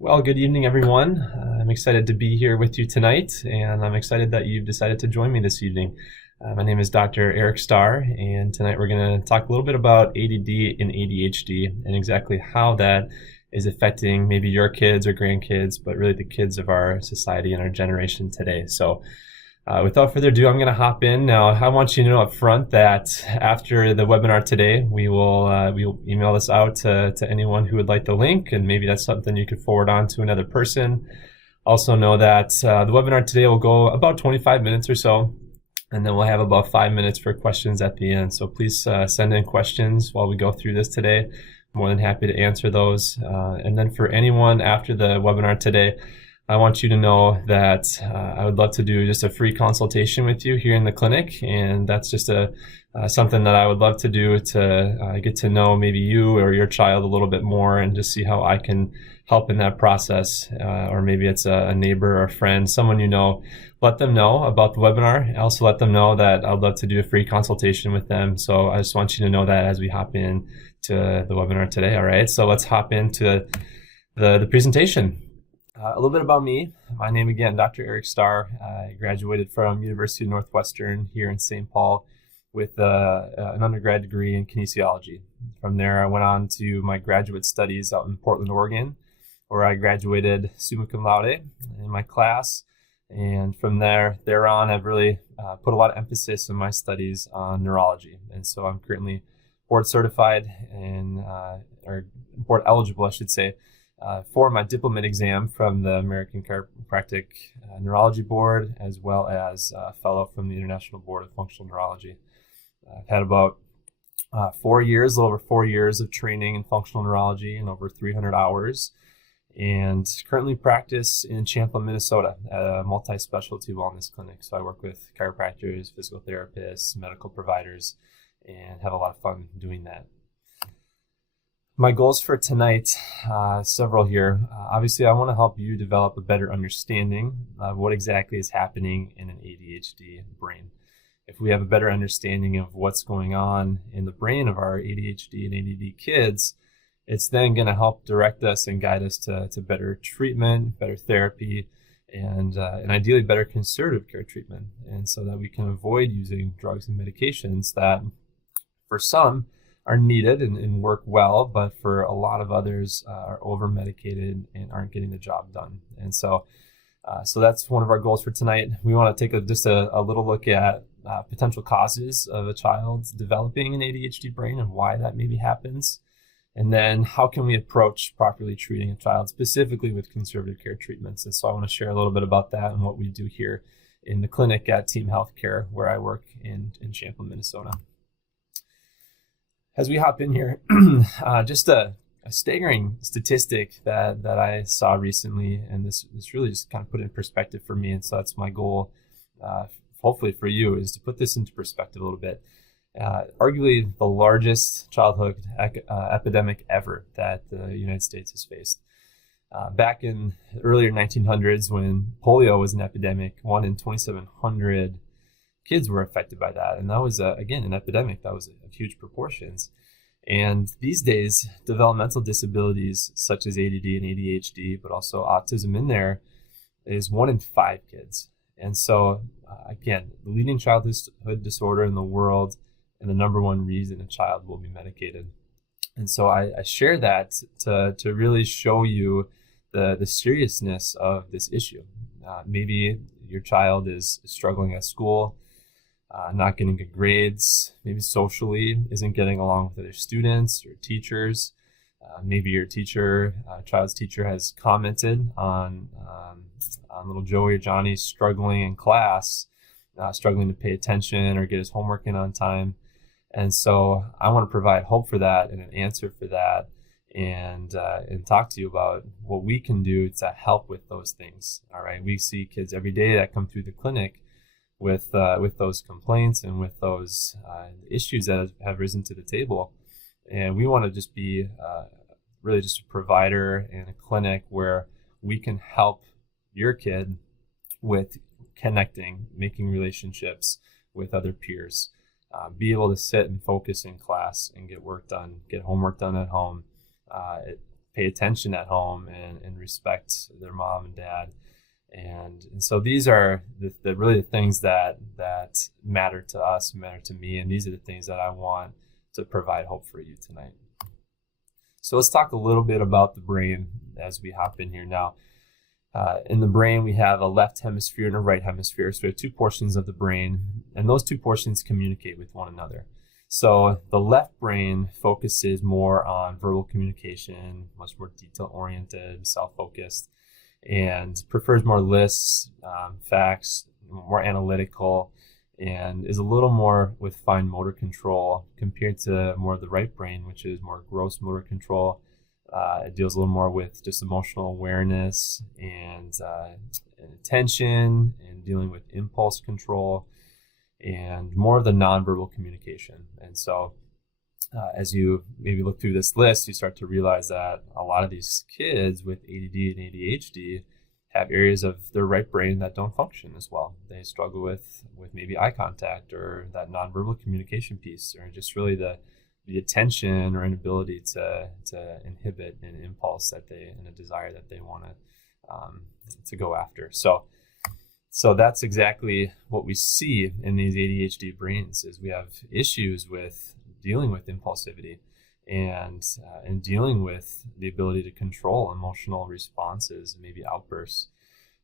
Well, good evening, everyone. I'm excited to be here with you tonight, and I'm excited that you've decided to join me this evening. My name is Dr. Eric Starr, and tonight we're going to talk a little bit about ADD and ADHD and exactly how that is affecting maybe your kids or grandkids, but really the kids of our society and our generation today. So without further ado, I'm going to hop in. Now, I want you to know up front that after the webinar today, we'll email this out to anyone who would like the link, and maybe that's something you could forward on to another person. Also know that the webinar today will go about 25 minutes or so, and then we'll have about 5 minutes for questions at the end. So please send in questions while we go through this today. I'm more than happy to answer those. And then for anyone after the webinar today, I want you to know that I would love to do just a free consultation with you here in the clinic, and that's just something that I would love to do to get to know maybe you or your child a little bit more and just see how I can help in that process. Or maybe it's a neighbor or a friend, someone you know. Let them know about the webinar. Also let them know that I'd love to do a free consultation with them. So I just want you to know that as we hop in to the webinar today. All right, so let's hop into the presentation. A little bit about me. My name again, Dr. Eric Starr. I graduated from University of Northwestern here in St. Paul with an undergrad degree in kinesiology. From there, I went on to my graduate studies out in Portland, Oregon, where I graduated summa cum laude in my class. And from thereon, I've really put a lot of emphasis in my studies on neurology. And so I'm currently board certified and, or board eligible, I should say, for my diplomate exam from the American Chiropractic Neurology Board, as well as a fellow from the International Board of Functional Neurology. I've had about 4 years, a little over 4 years of training in functional neurology and over 300 hours, and currently practice in Champlin, Minnesota at a multi-specialty wellness clinic. So I work with chiropractors, physical therapists, medical providers, and have a lot of fun doing that. My goals for tonight, several here. Obviously, I want to help you develop a better understanding of what exactly is happening in an ADHD brain. If we have a better understanding of what's going on in the brain of our ADHD and ADD kids, it's then going to help direct us and guide us to better treatment, better therapy, and ideally better conservative care treatment. And so that we can avoid using drugs and medications that, for some, are needed and work well, but for a lot of others are over-medicated and aren't getting the job done. And so that's one of our goals for tonight. We want to take just a little look at potential causes of a child developing an ADHD brain and why that maybe happens. And then how can we approach properly treating a child, specifically with conservative care treatments. And so I want to share a little bit about that and what we do here in the clinic at Team Healthcare, where I work in Champlin, Minnesota. As we hop in here, just a staggering statistic that I saw recently, and this really just kind of put it in perspective for me, and so that's my goal, hopefully for you, is to put this into perspective a little bit. Arguably the largest childhood epidemic ever that the United States has faced. Back in the earlier 1900s, when polio was an epidemic, 1 in 2,700 kids were affected by that. And that was, again, an epidemic. That was of huge proportions. And these days, developmental disabilities such as ADD and ADHD, but also autism in there, is 1 in 5 kids. And so, again, the leading childhood disorder in the world and the number one reason a child will be medicated. And so I share that to really show you the seriousness of this issue. Maybe your child is struggling at school, not getting good grades, maybe socially isn't getting along with other students or teachers. Maybe your child's teacher has commented on little Joey or Johnny struggling in class, struggling to pay attention or get his homework in on time. And so I want to provide hope for that and an answer for that, and talk to you about what we can do to help with those things. All right, we see kids every day that come through the clinic with those complaints and with those issues that have risen to the table. And we want to just be really just a provider and a clinic where we can help your kid with connecting, making relationships with other peers, be able to sit and focus in class and get work done, get homework done at home, pay attention at home and respect their mom and dad. And so these are really the things that matter to us, matter to me, and these are the things that I want to provide hope for you tonight. So let's talk a little bit about the brain as we hop in here now. In the brain, we have a left hemisphere and a right hemisphere. So we have two portions of the brain, and those two portions communicate with one another. So the left brain focuses more on verbal communication, much more detail-oriented, self-focused, and prefers more lists, facts, more analytical, and is a little more with fine motor control compared to more of the right brain, which is more gross motor control. It deals a little more with just emotional awareness and attention and dealing with impulse control and more of the nonverbal communication. And so as you maybe look through this list, you start to realize that a lot of these kids with ADD and ADHD have areas of their right brain that don't function as well. They struggle with maybe eye contact or that nonverbal communication piece, or just really the attention or inability to inhibit an impulse that and a desire that they want to go after. So that's exactly what we see in these ADHD brains, is we have issues with dealing with impulsivity and dealing with the ability to control emotional responses, maybe outbursts.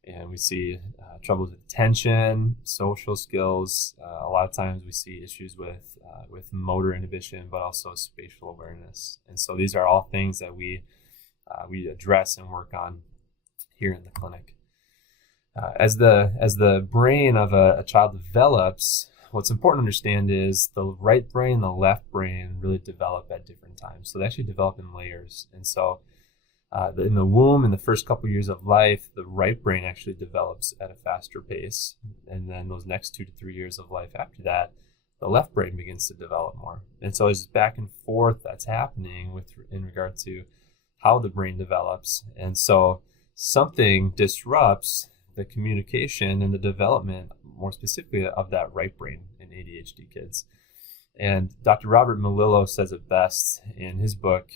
And we see troubles with attention, social skills. A lot of times we see issues with motor inhibition, but also spatial awareness. And so these are all things that we address and work on here in the clinic. As the brain of a child develops, what's important to understand is the right brain and the left brain really develop at different times. So they actually develop in layers. And so in the womb, in the first couple years of life, the right brain actually develops at a faster pace. And then those next 2 to 3 years of life after that, the left brain begins to develop more. And so there's back and forth that's happening in regard to how the brain develops. And so something disrupts the communication and the development, more specifically, of that right brain in ADHD kids. And Dr. Robert Melillo says it best in his book,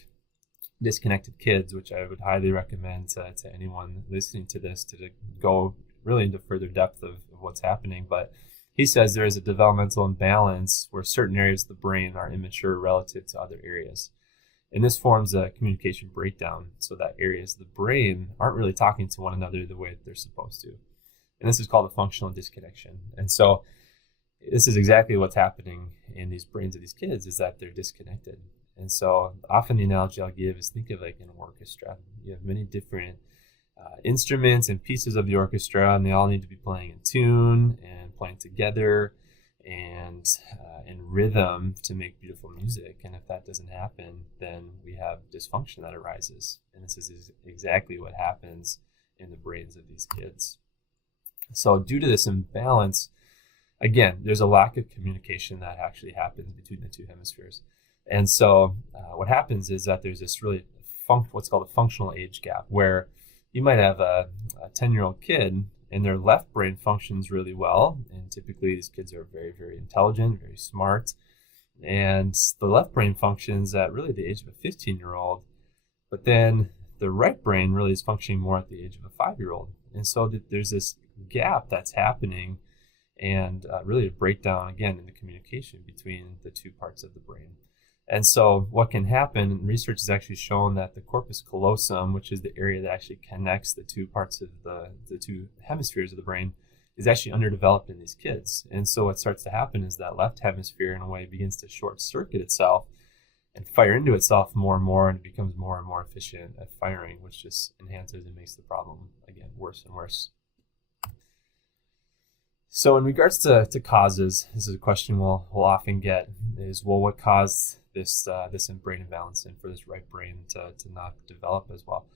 Disconnected Kids, which I would highly recommend to anyone listening to this to go really into further depth of what's happening. But he says there is a developmental imbalance where certain areas of the brain are immature relative to other areas. And this forms a communication breakdown, so that areas of the brain aren't really talking to one another the way that they're supposed to. And this is called a functional disconnection. And so this is exactly what's happening in these brains of these kids, is that they're disconnected. And so often the analogy I'll give is, think of like an orchestra. You have many different instruments and pieces of the orchestra, and they all need to be playing in tune and playing together and in rhythm to make beautiful music. And if that doesn't happen, then we have dysfunction that arises. And this is exactly what happens in the brains of these kids. So due to this imbalance, again, there's a lack of communication that actually happens between the two hemispheres. And so what happens is that there's this really what's called a functional age gap, where you might have a 10-year-old kid and their left brain functions really well. And typically these kids are very, very intelligent, very smart. And the left brain functions at really the age of a 15-year-old. But then the right brain really is functioning more at the age of a 5-year-old. And so there's this gap that's happening, and really a breakdown, again, in the communication between the two parts of the brain. And so what can happen, and research has actually shown that the corpus callosum, which is the area that actually connects the two parts of the two hemispheres of the brain, is actually underdeveloped in these kids. And so what starts to happen is that left hemisphere, in a way, begins to short circuit itself and fire into itself more and more, and it becomes more and more efficient at firing, which just enhances and makes the problem, again, worse and worse. So in regards to causes, this is a question we'll often get, is, well, what caused this brain imbalance and for this right brain to not develop as well?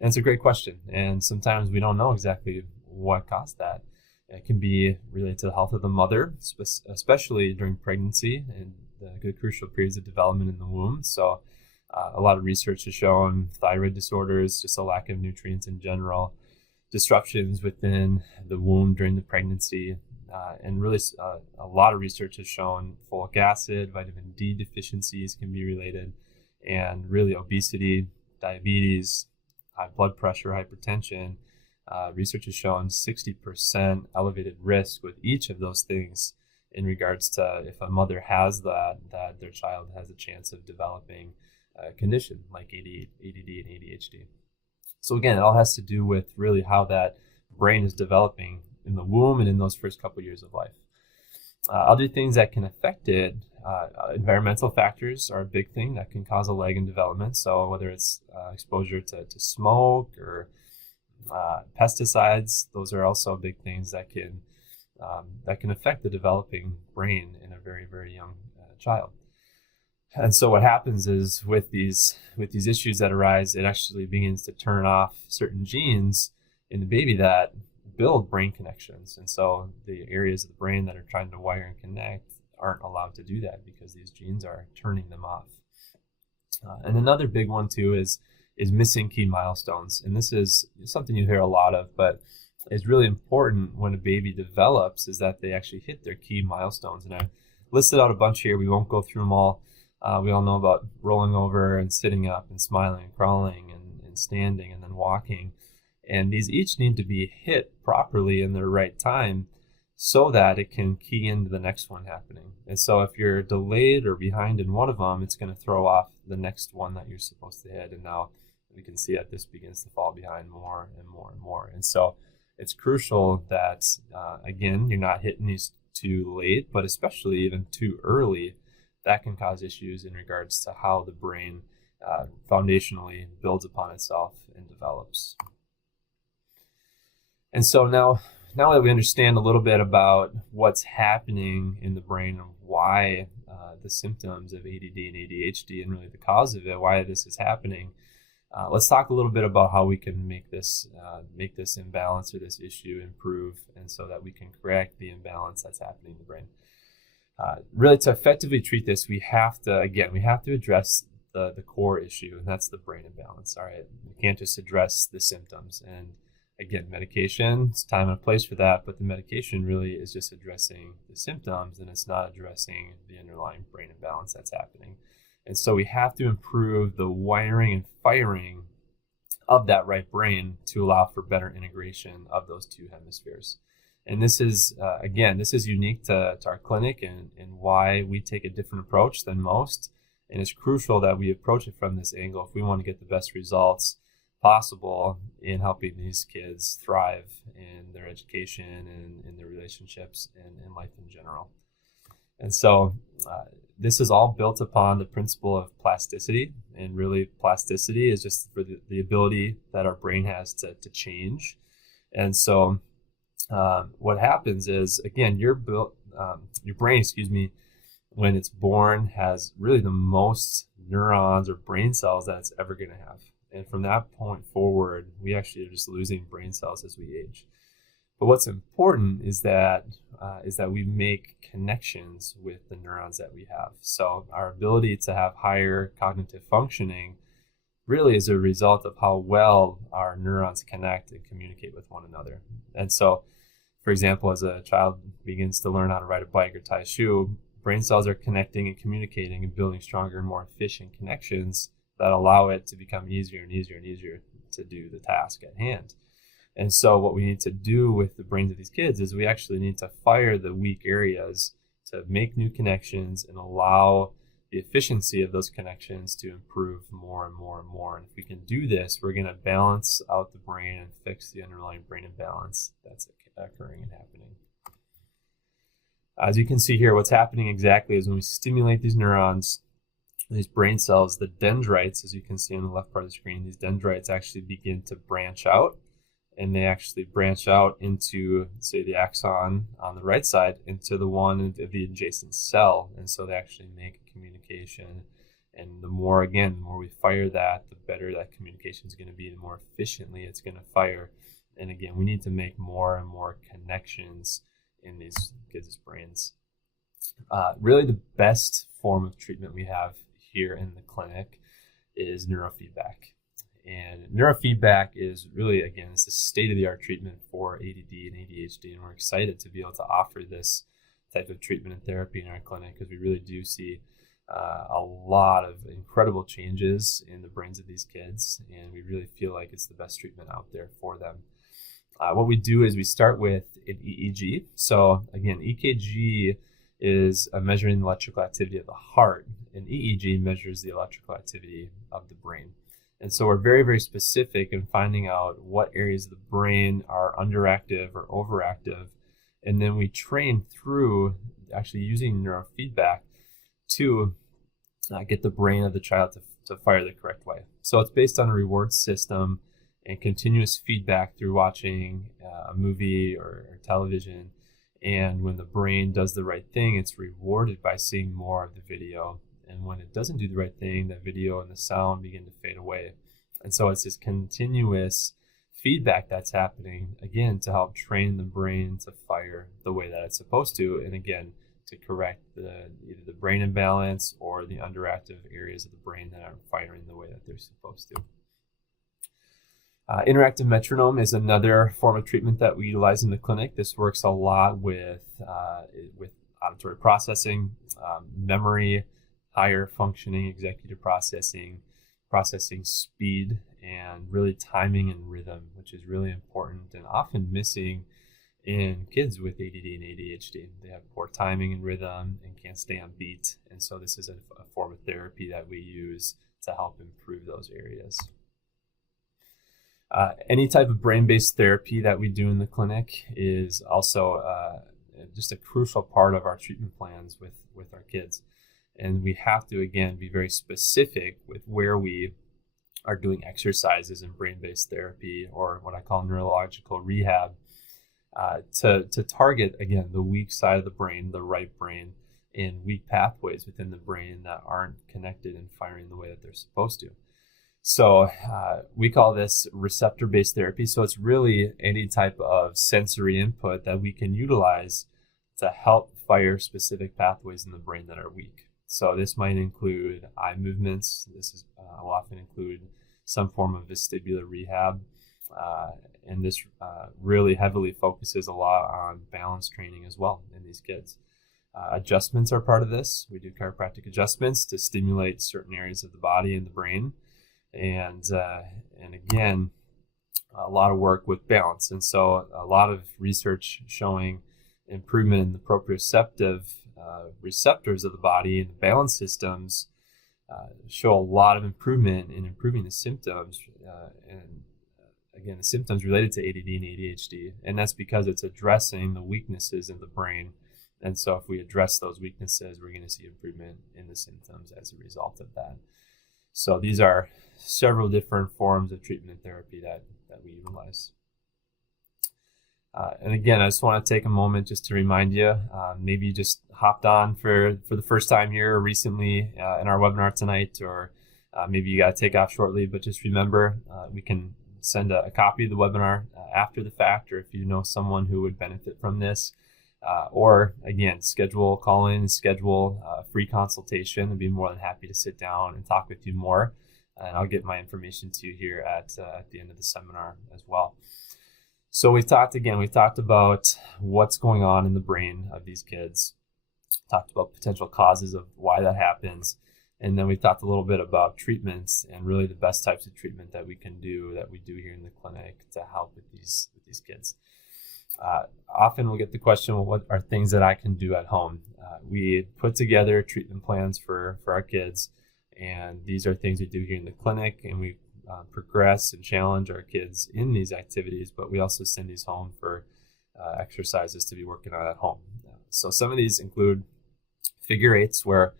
And it's a great question. And sometimes we don't know exactly what caused that. It can be related to the health of the mother, especially during pregnancy and the crucial periods of development in the womb. So a lot of research has shown thyroid disorders, just a lack of nutrients in general, disruptions within the womb during the pregnancy, and really a lot of research has shown folic acid, vitamin D deficiencies can be related, and really obesity, diabetes, high blood pressure, hypertension. Research has shown 60% elevated risk with each of those things in regards to if a mother has that their child has a chance of developing a condition like ADD and ADHD. So again, it all has to do with really how that brain is developing in the womb and in those first couple years of life. Other things that can affect it, environmental factors are a big thing that can cause a lag in development. So whether it's exposure to smoke or pesticides, those are also big things that can affect the developing brain in a very, very young child. And so what happens is with these issues that arise, it actually begins to turn off certain genes in the baby that build brain connections. And so the areas of the brain that are trying to wire and connect aren't allowed to do that because these genes are turning them off. And another big one too is missing key milestones. And this is something you hear a lot of, but it's really important when a baby develops is that they actually hit their key milestones. And I listed out a bunch here. We won't go through them all. We all know about rolling over and sitting up and smiling and crawling and standing and then walking. And these each need to be hit properly in the right time so that it can key into the next one happening. And so if you're delayed or behind in one of them, it's going to throw off the next one that you're supposed to hit. And now we can see that this begins to fall behind more and more and more. And so it's crucial that, again, you're not hitting these too late, but especially even too early. That can cause issues in regards to how the brain foundationally builds upon itself and develops. And so now that we understand a little bit about what's happening in the brain and why the symptoms of ADD and ADHD and really the cause of it, why this is happening, let's talk a little bit about how we can make this imbalance or this issue improve, and so that we can correct the imbalance that's happening in the brain. Really, to effectively treat this, we have to address the core issue, and that's the brain imbalance. All right, we can't just address the symptoms. And again, medication, it's time and place for that, but the medication really is just addressing the symptoms, and it's not addressing the underlying brain imbalance that's happening. And so we have to improve the wiring and firing of that right brain to allow for better integration of those two hemispheres. And this is, unique to our clinic and why we take a different approach than most. And it's crucial that we approach it from this angle if we want to get the best results possible in helping these kids thrive in their education and in their relationships and in life in general. And so this is all built upon the principle of plasticity. And really, plasticity is just for the ability that our brain has to change. And so what happens is, again, your brain, when it's born, has really the most neurons or brain cells that it's ever going to have. And from that point forward, we actually are just losing brain cells as we age. But what's important is that we make connections with the neurons that we have. So our ability to have higher cognitive functioning really is a result of how well our neurons connect and communicate with one another. And so, for example, as a child begins to learn how to ride a bike or tie a shoe, brain cells are connecting and communicating and building stronger and more efficient connections that allow it to become easier and easier and easier to do the task at hand. And so what we need to do with the brains of these kids is we actually need to fire the weak areas to make new connections and allow the efficiency of those connections to improve more and more and more. And if we can do this, we're going to balance out the brain and fix the underlying brain imbalance that's occurring and happening. As you can see here, what's happening exactly is when we stimulate these neurons, these brain cells, the dendrites, as you can see on the left part of the screen, these dendrites actually begin to branch out. And they actually branch out into, say, the axon on the right side into the one of the adjacent cell. And so they actually make a communication. And the more we fire that, the better that communication is going to be, the more efficiently it's going to fire. And again, we need to make more and more connections in these kids' brains. Really, the best form of treatment we have here in the clinic is neurofeedback. And neurofeedback is really, again, it's the state-of-the-art treatment for ADD and ADHD, and we're excited to be able to offer this type of treatment and therapy in our clinic because we really do see a lot of incredible changes in the brains of these kids, and we really feel like it's the best treatment out there for them. What we do is we start with an EEG. So again, EKG is measuring the electrical activity of the heart, and EEG measures the electrical activity of the brain. And so we're very, very specific in finding out what areas of the brain are underactive or overactive, and then we train through actually using neurofeedback to get the brain of the child to fire the correct way. So it's based on a reward system and continuous feedback through watching a movie or television. And when the brain does the right thing, it's rewarded by seeing more of the video. And when it doesn't do the right thing, the video and the sound begin to fade away. And so it's this continuous feedback that's happening, again, to help train the brain to fire the way that it's supposed to. And again, to correct either the brain imbalance or the underactive areas of the brain that aren't firing the way that they're supposed to. Interactive metronome is another form of treatment that we utilize in the clinic. This works a lot with auditory processing, memory, higher functioning executive processing speed, and really timing and rhythm, which is really important and often missing in kids with ADD and ADHD. They have poor timing and rhythm and can't stay on beat. And so this is a form of therapy that we use to help improve those areas. Any type of brain-based therapy that we do in the clinic is also just a crucial part of our treatment plans with our kids. And we have to, again, be very specific with where we are doing exercises in brain-based therapy, or what I call neurological rehab, to target, again, the weak side of the brain, the right brain, and weak pathways within the brain that aren't connected and firing the way that they're supposed to. So we call this receptor-based therapy. So it's really any type of sensory input that we can utilize to help fire specific pathways in the brain that are weak. So this might include eye movements. This will often include some form of vestibular rehab. And this really heavily focuses a lot on balance training as well in these kids. Adjustments are part of this. We do chiropractic adjustments to stimulate certain areas of the body and the brain. And again, a lot of work with balance. And so a lot of research showing improvement in the proprioceptive receptors of the body and the balance systems show a lot of improvement in improving the symptoms. And again, the symptoms related to ADD and ADHD. And that's because it's addressing the weaknesses in the brain. And so if we address those weaknesses, we're going to see improvement in the symptoms as a result of that. So these are several different forms of treatment and therapy that we utilize. And again, I just want to take a moment just to remind you, maybe you just hopped on for the first time here or recently in our webinar tonight, or maybe you got to take off shortly, but just remember, we can send a copy of the webinar after the fact, or if you know someone who would benefit from this. Or again, call in, schedule a free consultation. I'd be more than happy to sit down and talk with you more. And I'll get my information to you here at the end of the seminar as well. So we talked about what's going on in the brain of these kids, talked about potential causes of why that happens. And then we talked a little bit about treatments and really the best types of treatment that we do here in the clinic to help with these kids. Often we'll get the question, well, what are things that I can do at home? We put together treatment plans for our kids, and these are things we do here in the clinic, and we progress and challenge our kids in these activities, but we also send these home for exercises to be working on at home. So some of these include figure eights, where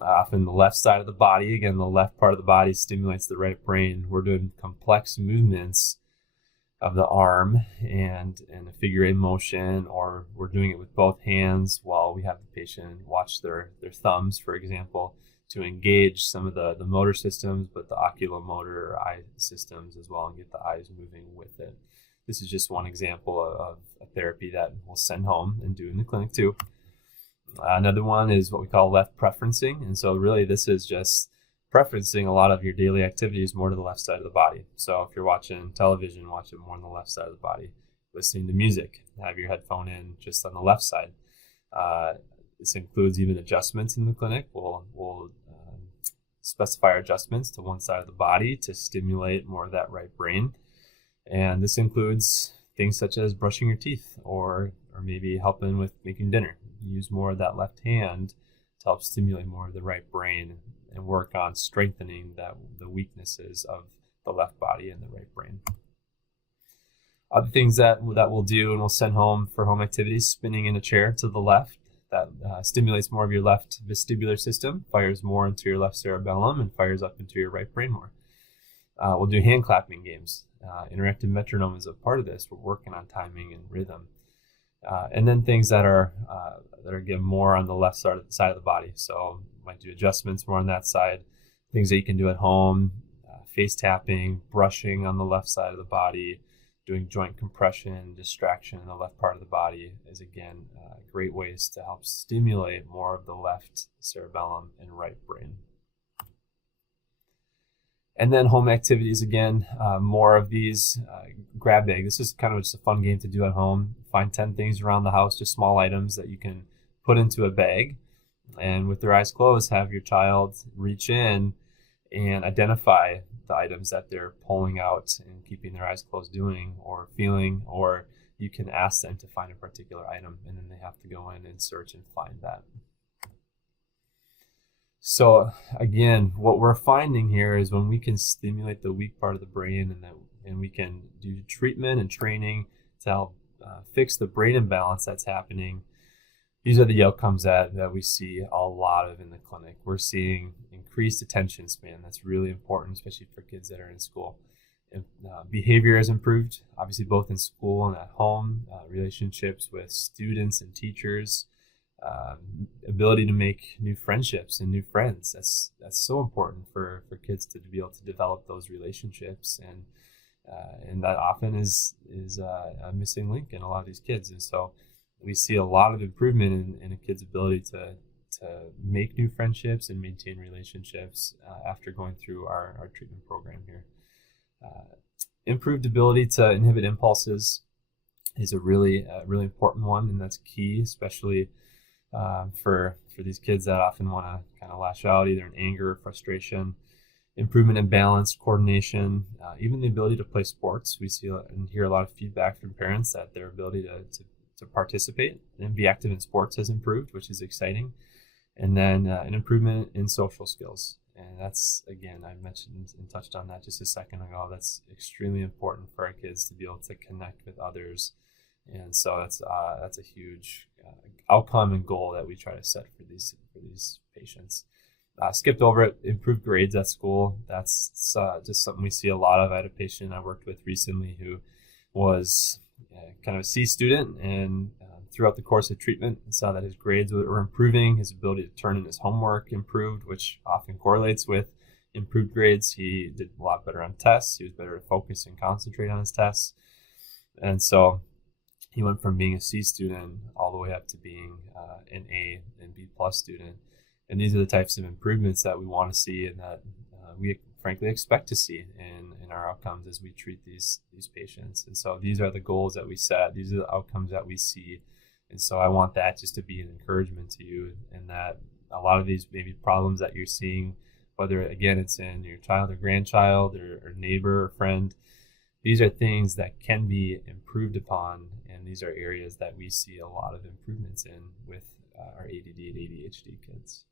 often the left side of the body, again, the left part of the body stimulates the right brain. We're doing complex movements of the arm and a figure eight motion, or we're doing it with both hands while we have the patient watch their thumbs, for example, to engage some of the motor systems, but the oculomotor or eye systems as well, and get the eyes moving with it. This is just one example of a therapy that we'll send home and do in the clinic too. Another one is what we call left preferencing. And so really this is just preferencing a lot of your daily activities more to the left side of the body. So if you're watching television, watch it more on the left side of the body. Listening to music, have your headphone in just on the left side. This includes even adjustments in the clinic. We'll specify our adjustments to one side of the body to stimulate more of that right brain. And this includes things such as brushing your teeth or maybe helping with making dinner. Use more of that left hand to help stimulate more of the right brain and work on strengthening the weaknesses of the left body and the right brain. Other things that we'll do and we'll send home for home activities, spinning in a chair to the left. That stimulates more of your left vestibular system, fires more into your left cerebellum, and fires up into your right brain more. We'll do hand clapping games. Interactive metronome is a part of this. We're working on timing and rhythm. And then things that are again more on the left side of the body. So might do adjustments more on that side. Things that you can do at home, face tapping, brushing on the left side of the body, doing joint compression, distraction in the left part of the body is again great ways to help stimulate more of the left cerebellum and right brain. And then home activities again, more of these grab bag. This is kind of just a fun game to do at home. Find 10 things around the house, just small items that you can put into a bag. And with their eyes closed, have your child reach in and identify the items that they're pulling out and keeping their eyes closed doing or feeling, or you can ask them to find a particular item and then they have to go in and search and find that. So again, what we're finding here is when we can stimulate the weak part of the brain and we can do treatment and training to help fix the brain imbalance that's happening, these are the outcomes that we see a lot of in the clinic. We're seeing increased attention span. That's really important, especially for kids that are in school. Behavior has improved, obviously both in school and at home, relationships with students and teachers, ability to make new friendships and new friends. That's so important for kids to be able to develop those relationships, and that often is a missing link in a lot of these kids. And so we see a lot of improvement in a kid's ability to make new friendships and maintain relationships after going through our treatment program here. Improved ability to inhibit impulses is a really important one, and that's key, especially for these kids that often want to kind of lash out either in anger or frustration. Improvement in balance, coordination, even the ability to play sports. We see and hear a lot of feedback from parents that their ability to participate and be active in sports has improved, which is exciting. And then an improvement in social skills. And that's, again, I mentioned and touched on that just a second ago. That's extremely important for our kids to be able to connect with others. And so that's a huge outcome and goal that we try to set for these patients. Skipped over it, improved grades at school. That's just something we see a lot of. I had a patient I worked with recently who was kind of a C student, and throughout the course of treatment, saw that his grades were improving, his ability to turn in his homework improved, which often correlates with improved grades. He did a lot better on tests. He was better to focus and concentrate on his tests. And so he went from being a C student all the way up to being an A and B plus student. And these are the types of improvements that we want to see and that we frankly expect to see in our outcomes as we treat these patients. And so these are the goals that we set. These are the outcomes that we see. And so I want that just to be an encouragement to you, and that a lot of these maybe problems that you're seeing, whether again it's in your child or grandchild or neighbor or friend, these are things that can be improved upon, and these are areas that we see a lot of improvements in with our ADD and ADHD kids.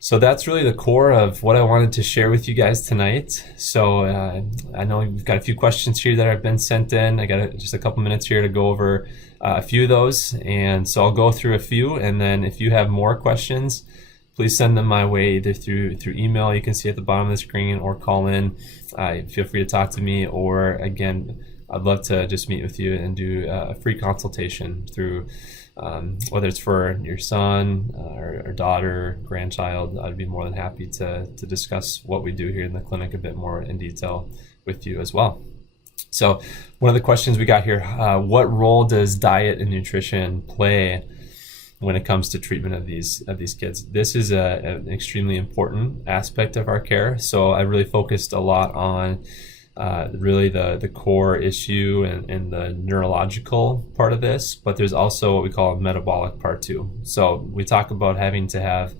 So that's really the core of what I wanted to share with you guys tonight. So I know we've got a few questions here that have been sent in. I got just a couple minutes here to go over a few of those. And so I'll go through a few. And then if you have more questions, please send them my way either through email. You can see at the bottom of the screen, or call in. Feel free to talk to me. Or again, I'd love to just meet with you and do a free consultation through whether it's for your son or daughter, grandchild. I'd be more than happy to discuss what we do here in the clinic a bit more in detail with you as well. So one of the questions we got here, what role does diet and nutrition play when it comes to treatment of these kids? This is an extremely important aspect of our care. So I really focused a lot on really the core issue and the neurological part of this, but there's also what we call a metabolic part too. So we talk about having to have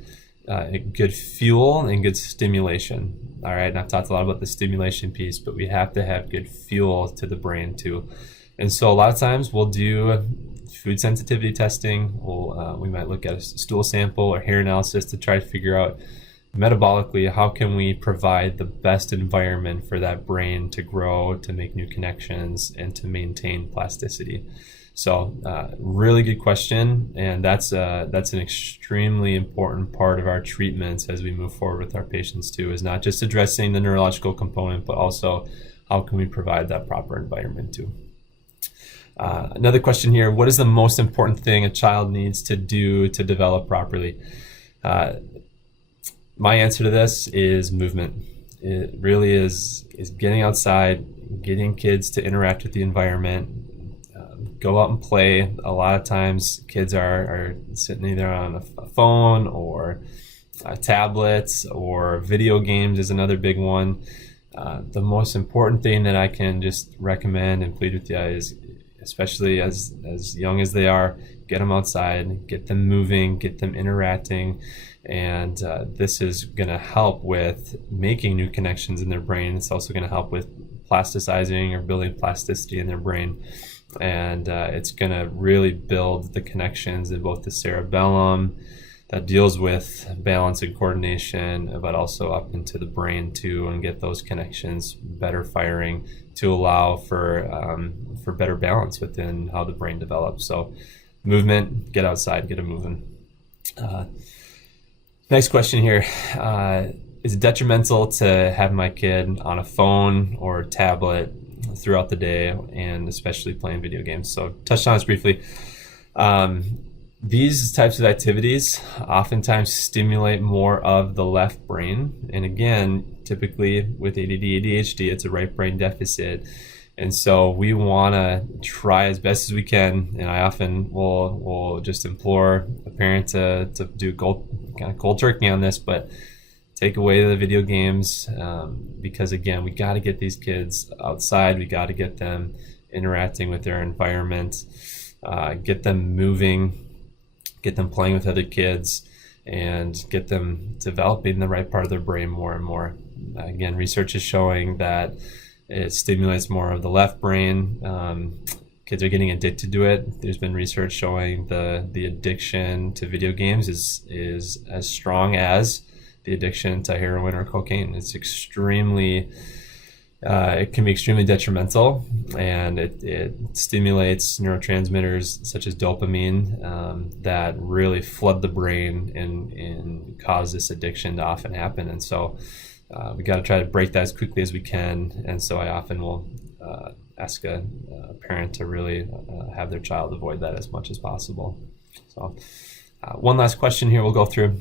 good fuel and good stimulation. All right, and I've talked a lot about the stimulation piece, but we have to have good fuel to the brain too. And so a lot of times we'll do food sensitivity testing. We might look at a stool sample or hair analysis to try to figure out metabolically how can we provide the best environment for that brain to grow, to make new connections, and to maintain plasticity. So really good question, and that's an extremely important part of our treatments as we move forward with our patients too, is not just addressing the neurological component, but also how can we provide that proper environment too. Another question here, what is the most important thing a child needs to do to develop properly? My answer to this is movement. It really is getting outside, getting kids to interact with the environment, go out and play. A lot of times kids are sitting either on a phone or tablets, or video games is another big one. The most important thing that I can just recommend and plead with you is, especially as young as they are, get them outside, get them moving, get them interacting. And this is going to help with making new connections in their brain. It's also going to help with plasticizing or building plasticity in their brain. And it's going to really build the connections in both the cerebellum that deals with balance and coordination, but also up into the brain too, and get those connections better firing to allow for better balance within how the brain develops. So movement, get outside, get them moving. Next question here. Is it detrimental to have my kid on a phone or tablet throughout the day, and especially playing video games? So touched on this briefly. These types of activities oftentimes stimulate more of the left brain. And again, typically with ADD, ADHD, it's a right brain deficit. And so we want to try as best as we can. And I often will just implore a parent to do cold turkey on this, but take away the video games, because again, we got to get these kids outside. We got to get them interacting with their environment, get them moving, get them playing with other kids, and get them developing the right part of their brain more and more. Again, research is showing that it stimulates more of the left brain. Kids are getting addicted to it. There's been research showing the addiction to video games is as strong as the addiction to heroin or cocaine. It's extremely, it can be extremely detrimental, and it stimulates neurotransmitters such as dopamine that really flood the brain and cause this addiction to often happen. And so we got to try to break that as quickly as we can. And so I often will ask a parent to really have their child avoid that as much as possible. So one last question here we'll go through.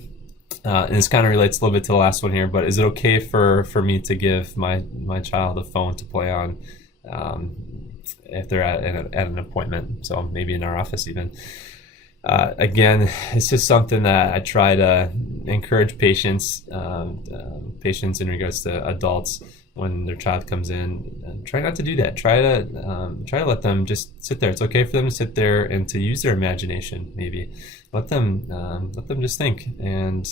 And this kind of relates a little bit to the last one here, but is it okay for me to give my child a phone to play on if they're at an appointment? So maybe in our office even. Again, it's just something that I try to encourage patients in regards to adults when their child comes in. Try not to do that. Try to let them just sit there. It's okay for them to sit there and to use their imagination. Maybe let them just think. And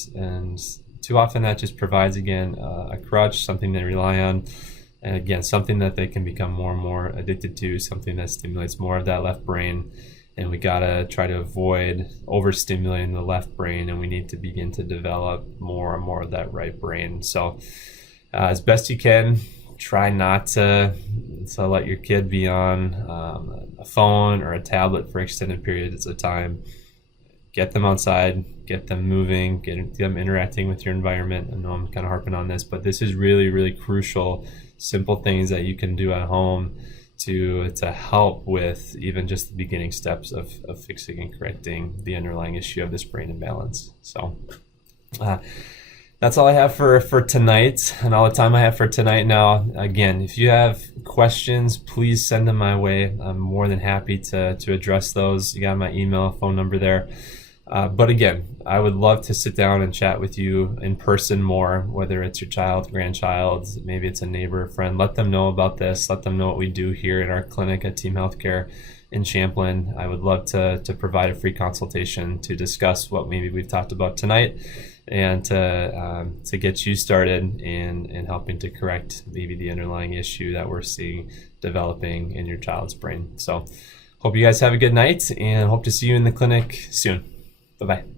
too often that just provides again a crutch, something they rely on. And again, something that they can become more and more addicted to, something that stimulates more of that left brain. And we gotta try to avoid overstimulating the left brain, and we need to begin to develop more and more of that right brain. So as best you can, try not to let your kid be on a phone or a tablet for extended periods of time. Get them outside, get them moving, get them interacting with your environment. I know I'm kind of harping on this, but this is really, really crucial. Simple things that you can do at home to help with even just the beginning steps of fixing and correcting the underlying issue of this brain imbalance. So that's all I have for tonight, and all the time I have for tonight. Now, again, if you have questions, please send them my way. I'm more than happy to address those. You got my email, phone number there. But again, I would love to sit down and chat with you in person more, whether it's your child, grandchild, maybe it's a neighbor, friend. Let them know about this. Let them know what we do here in our clinic at Team Healthcare in Champlin. I would love to provide a free consultation to discuss what maybe we've talked about tonight, and to get you started in helping to correct maybe the underlying issue that we're seeing developing in your child's brain. So hope you guys have a good night, and hope to see you in the clinic soon. Bye-bye.